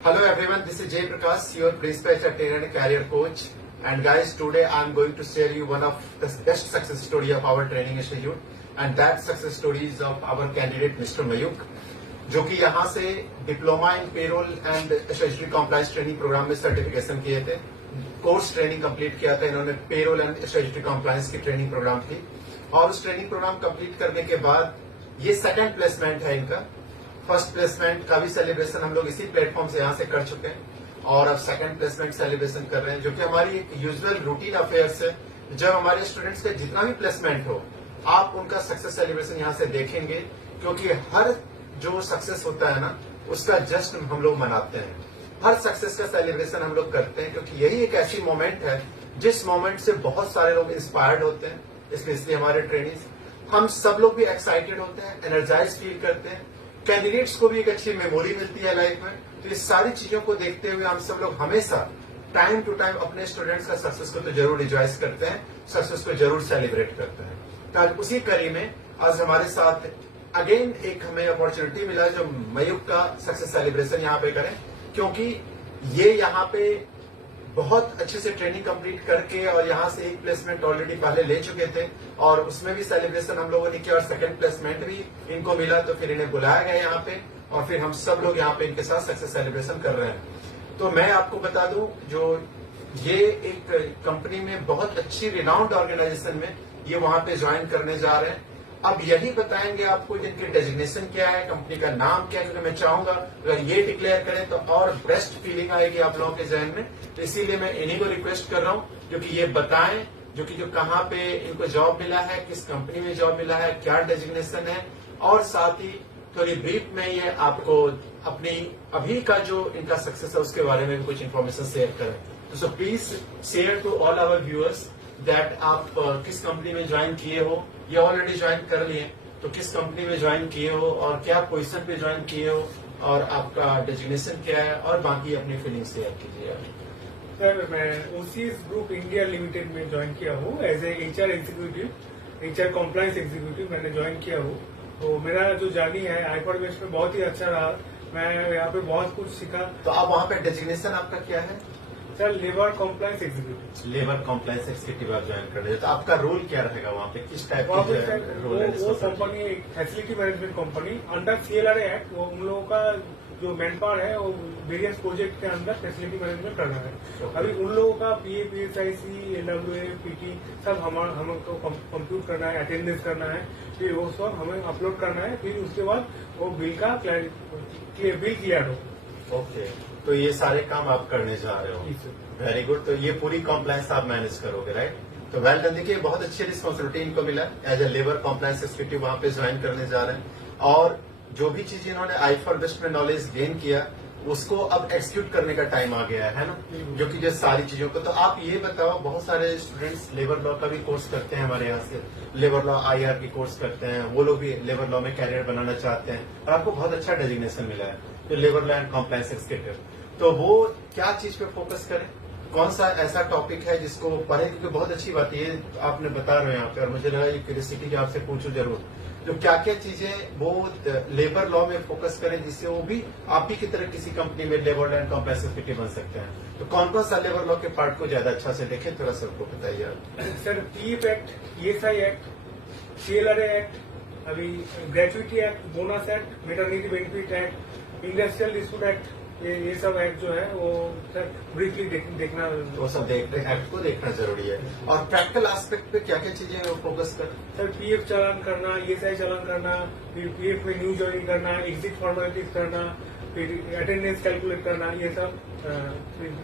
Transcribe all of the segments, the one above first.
Hello everyone, this is Jay Prakash, your principal trainer and career coach. And guys, today I am going to share you one of the best success story of our training institute, and that success story is of our candidate Mr. Mayuk, जो कि यहाँ से diploma in payroll and statutory compliance training programme में certification किए थे, course training complete किया था इन्होंने, पेरोल एंड स्टैट्यूटरी कॉम्प्लायंस की ट्रेनिंग प्रोग्राम थी। और उस ट्रेनिंग प्रोग्राम कंप्लीट करने के बाद ये सेकंड प्लेसमेंट है इनका। फर्स्ट प्लेसमेंट का भी सेलिब्रेशन हम लोग इसी प्लेटफॉर्म से यहाँ से कर चुके हैं और अब सेकंड प्लेसमेंट सेलिब्रेशन कर रहे हैं, जो कि हमारी एक यूजुअल रूटीन अफेयर्स है। जब हमारे स्टूडेंट्स का जितना भी प्लेसमेंट हो, आप उनका सक्सेस सेलिब्रेशन यहाँ से देखेंगे, क्योंकि हर जो सक्सेस होता है ना, उसका जश्न हम लोग मनाते हैं, हर सक्सेस का सेलिब्रेशन हम लोग करते हैं, क्योंकि यही एक ऐसी मोमेंट है जिस मोमेंट से बहुत सारे लोग इंस्पायर्ड होते हैं। इसलिए हमारे ट्रेनिंग्स, हम सब लोग भी एक्साइटेड होते हैं, एनर्जाइज फील करते हैं, कैंडिडेट्स को भी एक अच्छी मेमोरी मिलती है लाइफ में। तो ये सारी चीजों को देखते हुए हम सब लोग हमेशा टाइम टू टाइम अपने स्टूडेंट्स का सक्सेस को तो जरूर रिजॉइस करते हैं, सक्सेस को जरूर सेलिब्रेट करते हैं। तो आज उसी कड़ी में आज हमारे साथ अगेन एक हमें अपॉर्चुनिटी मिला जो मयूक का सक्सेस सेलिब्रेशन यहाँ पे करें, क्योंकि ये यहाँ पे बहुत अच्छे से ट्रेनिंग कंप्लीट करके और यहाँ से एक प्लेसमेंट ऑलरेडी पहले ले चुके थे और उसमें भी सेलिब्रेशन हम लोगों ने किया और सेकंड प्लेसमेंट भी इनको मिला, तो फिर इन्हें बुलाया गया यहाँ पे और फिर हम सब लोग यहाँ पे इनके साथ सक्सेस सेलिब्रेशन कर रहे हैं। तो मैं आपको बता दूं, जो ये एक कंपनी में बहुत अच्छी रिनाउंड ऑर्गेनाइजेशन में ये वहां पे ज्वाइन करने जा रहे हैं। अब यही बताएंगे आपको इनकी डेजिग्नेशन क्या है, कंपनी का नाम क्या है, क्योंकि मैं चाहूंगा अगर ये डिक्लेयर करें तो और बेस्ट फीलिंग आएगी आप लोगों के जहन में। तो इसीलिए मैं इन्हीं को रिक्वेस्ट कर रहा हूं जो कि ये बताएं, जो कहाँ पे इनको जॉब मिला है, किस कंपनी में जॉब मिला है, क्या डेजिग्नेशन है, और साथ ही थोड़ी ब्रीफ में ये आपको अपनी अभी का जो इनका सक्सेस है उसके बारे में भी कुछ इन्फॉर्मेशन शेयर करें। तो so please share to all our viewers that आप किस कंपनी में ज्वाइन किए हो, ये ऑलरेडी ज्वाइन कर लिए तो किस कंपनी में ज्वाइन किए हो और क्या पोजीशन पे ज्वाइन किए हो और आपका डेजिग्नेशन क्या है, और बाकी अपनी फीलिंग्स शेयर कीजिए। सर, मैं ओसीएस ग्रुप इंडिया लिमिटेड में ज्वाइन किया हूँ as a HR executive, HR compliance executive मैंने ज्वाइन किया हूँ। तो मेरा जो जर्नी है iForBest में बहुत ही अच्छा रहा, मैं यहाँ पे बहुत कुछ सीखा। तो आप वहाँ पे डेजिग्नेशन आपका क्या है? Sir, labour compliance executive. Labour compliance executive आप ज्वाइन कर रहे हैं, तो आपका रोल क्या रहेगा वहाँ पे, किस टाइप वहाँ की पे रोल है? वो company facility management company under CLRA act, वो उन लोगों का जो मैन पावर है वो वेरियस प्रोजेक्ट के अंदर फैसिलिटी मैनेजमेंट करना है। अभी उन लोगों का PA, PSIC, LWA, PT सब हमको कंप्यूट करना है, अटेंडेंस करना है, फिर वो सब हमें अपलोड करना है, फिर उसके बाद वो बिल क्लियर हो। ओके, तो ये सारे काम आप करने जा रहे हो, वेरी गुड। तो ये पूरी कॉम्प्लायंस आप मैनेज करोगे, राइट? तो वेल डन। देखिए, बहुत अच्छी रिस्पॉन्सिबिलिटी इनको मिला as a labour compliance executive, वहां पे ज्वाइन करने जा रहे हैं और जो भी चीज इन्होंने iForBest में नॉलेज गेन किया उसको अब एक्सक्यूट करने का टाइम आ गया है ना, जो कि जो सारी चीजों को। तो आप ये बताओ, बहुत सारे स्टूडेंट्स लेबर लॉ का भी कोर्स करते हैं हमारे यहाँ से, लेबर लॉ IR की कोर्स करते हैं, वो लोग भी लेबर लॉ में कैरियर बनाना चाहते हैं और आपको बहुत अच्छा डेजिग्नेशन मिला है जो labour law and compliance executive. तो वो क्या चीज पे फोकस करें, कौन सा ऐसा टॉपिक है जिसको वो पढ़े, क्योंकि बहुत अच्छी बात है ये आपने बता रहे हो यहाँ पे और मुझे लगा ये क्यूरियोसिटी आपसे पूछूं जरूर, जो क्या क्या चीजें वो लेबर लॉ में फोकस करें जिससे वो भी आप ही की तरह किसी कंपनी में लेबर एंड कॉम्प्लायंस एग्जीक्यूटिव बन सकते हैं। तो कौन कौन सा लेबर लॉ के पार्ट को ज्यादा अच्छा से देखें, थोड़ा सा सबको बताइए। Sir, PF act, ESI act, CLRA act, अभी gratuity act, bonus act, maternity benefit act, industrial dispute act, ये सब एक्ट जो है वो सर ब्रीफली देखना, वो सब एक्ट को देखना जरूरी है। और प्रैक्टिकल एस्पेक्ट पे क्या क्या चीजें फोकस कर? सर, PF चालान करना, ESI चालान करना, फिर PF में न्यू ज्वाइनिंग करना, एग्जिट फॉर्मेलिटीज करना, फिर अटेंडेंस कैलकुलेट करना, ये सब।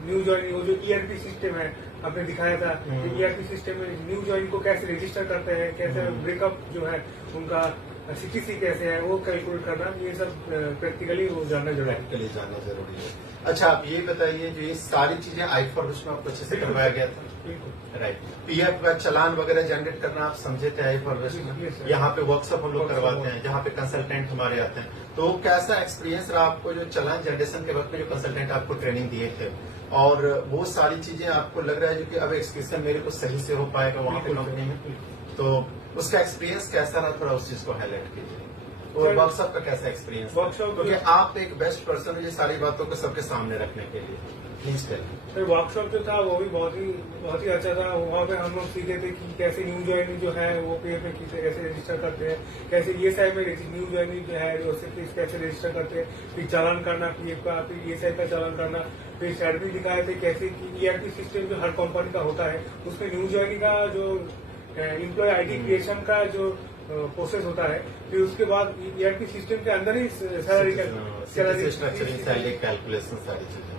न्यू ज्वाइनिंग, वो जो ERP सिस्टम है आपने दिखाया था, ERP सिस्टम में न्यू ज्वाइनिंग को कैसे रजिस्टर करते हैं, कैसे ब्रेकअप जो है उनका CTC कैसे है वो कैलकुलेट करना, ये सब प्रैक्टिकली वो जानना जरूरी है। अच्छा, आप ये बताइए, जो ये सारी चीजें iForBest में आपको अच्छे से करवाया गया था, राइट? PF का चालान वगैरह जनरेट करना आप समझे थे iForBest में? यहाँ पे वर्कशॉप हम लोग करवाते हैं जहाँ पे कंसल्टेंट हमारे आते हैं। तो कैसा एक्सपीरियंस रहा आपको जो चालान जनरेशन के वक्त में जो कंसल्टेंट आपको ट्रेनिंग दिए थे, और वो सारी चीजें आपको लग रहा है जो कि अब एक्सक्यूशन मेरे को सही से हो पाएगा वहाँ पे कंपनी में, तो उसका एक्सपीरियंस कैसा रहा, थोड़ा उस चीज को हाईलाइट कीजिए। और वर्कशॉप का कैसा एक्सपीरियंस? वर्कशॉप क्योंकि आप एक बेस्ट पर्सन हो ये सारी बातों को सबके सामने रखने के लिए, प्लीज टेल। तो वर्कशॉप जो था वो भी बहुत ही अच्छा था। वहाँ पे हम लोग सीखे थे कि कैसे न्यू ज्वाइनिंग जो है वो पीएफ में कैसे रजिस्टर करते हैं, कैसे ईएसआई में न्यू ज्वाइनिंग जो है उससे फीस कैसे रजिस्टर करते हैं, फिर चालान करना पीएफ का, फिर ईएसआई का चालान करना, फिर सैलरी दिखाए थे कैसे कि ईआरपी सिस्टम जो हर कंपनी का होता है उसमें न्यू ज्वाइनिंग का जो एम्प्लॉय आईडी क्रिएशन का जो प्रोसेस होता है, फिर उसके बाद ईआरपी सिस्टम के अंदर ही सैलरी स्ट्रक्चरिंग, सैलरी कैलकुलेशन, सारी चीजें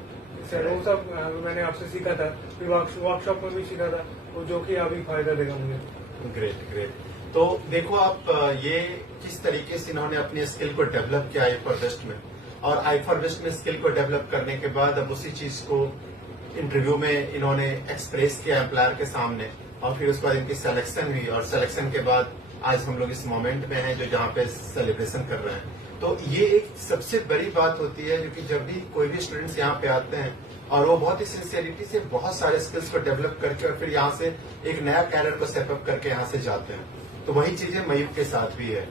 सर वो सब मैंने आपसे सीखा था, फिर वर्कशॉप में भी सीखा था, और जो कि अभी फायदा देगा मुझे। Great great. तो देखो आप ये किस तरीके से इन्होंने अपनी स्किल को डेवलप किया आई4बेस्ट में, और आई4बेस्ट में स्किल को डेवलप करने के बाद अब उसी चीज को इंटरव्यू में इन्होंने एक्सप्रेस किया एम्प्लॉयर के सामने, और फिर उसके बाद इनकी सिलेक्शन हुई, और सिलेक्शन के बाद आज हम लोग इस मोमेंट में हैं जो जहाँ पे सेलिब्रेशन कर रहे हैं। तो ये एक सबसे बड़ी बात होती है, क्योंकि जब भी कोई भी स्टूडेंट्स यहाँ पे आते हैं और वो बहुत ही सिंसियरिटी से बहुत सारे स्किल्स को डेवलप करके और फिर यहाँ से एक नया कैरियर को सेटअप करके यहाँ से जाते हैं, तो वही चीजें मयूर के साथ भी है।